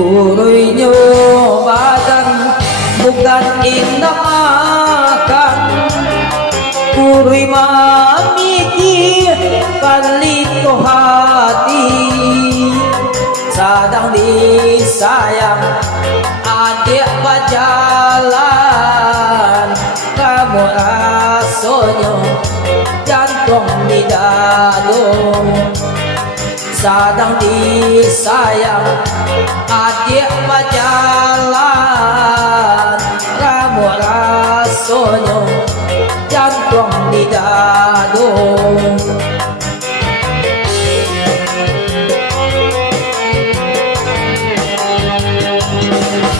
Kuruy nyo badan bukan indah makan, kuruy mamikir kalito hati. Sadang disayang adik berjalan, kamu rasonyo jantung di dadung. Sadang disayang adik berjalan, kamu rasonyo jantung di dadung.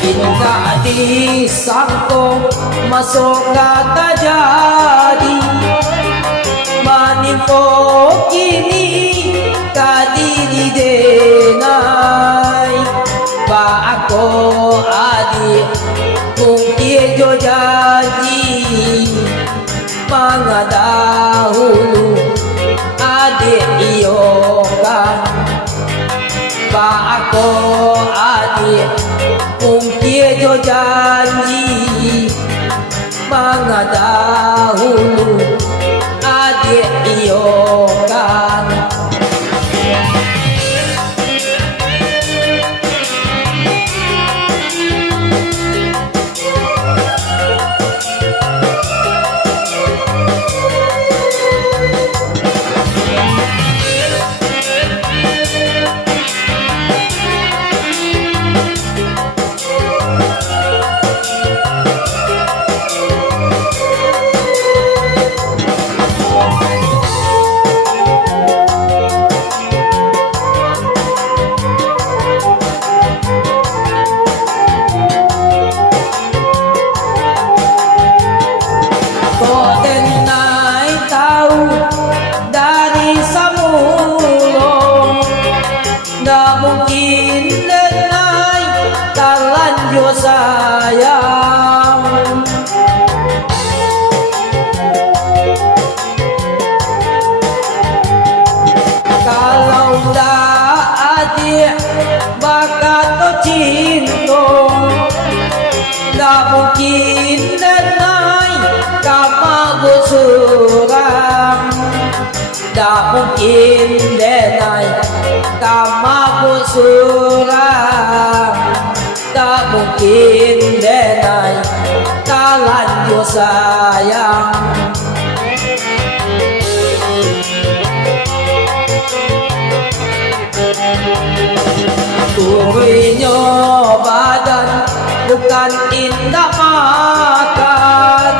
Indah disangkong masuk kata jadi, manimpo kini kadiri denai. Ba ako adik kung tiyo janji, mga dahulu adik iyo kan. Ba ako adik kung tiyo janji, mga dahulu adik iyo kan. Mungkin denai terlanjur sayang, kalau dah adik bakat to cinta, dah mungkin denai kamu surang. Dah mungkin denai kamu surang, tak mungkin denai terlanjur sayang. Kuruy nyo badan bukan indah makan,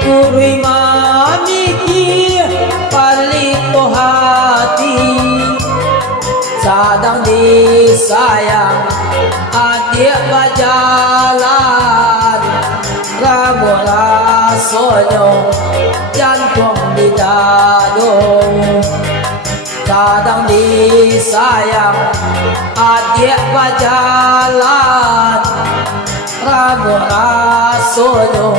kuruy mamikir palito hati. Sadang disayang adik berjalan, kamu rasonyo jantung di dadung. Sadang disayang adik berjalan, kamu rasonyo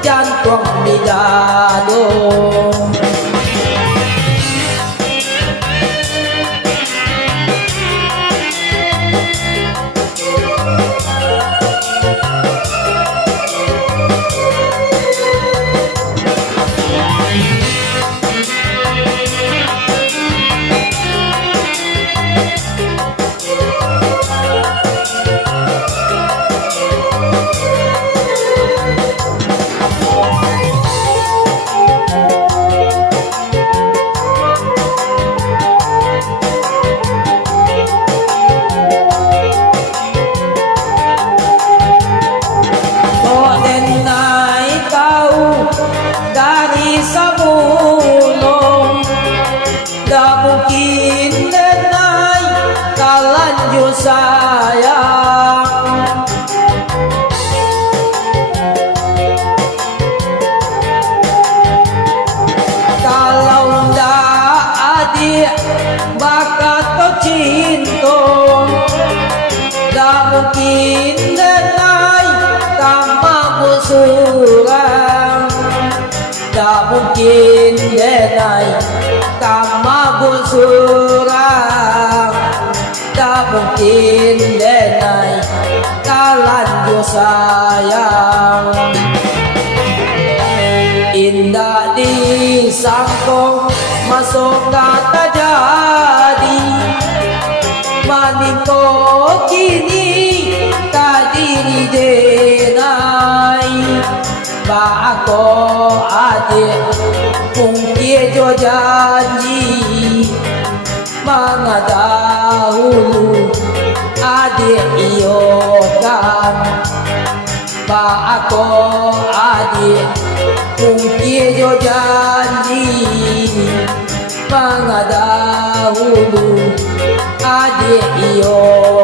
jantung di dadung. surang tak mungkin denai kalanjo sayang indah disangkong masuk kata jadi maningko kini kadiri denai ba ako adik mungkin jo janji mga dahulu adik iyo kan ba ako adik mungkin jo janji mga dahulu adik iyo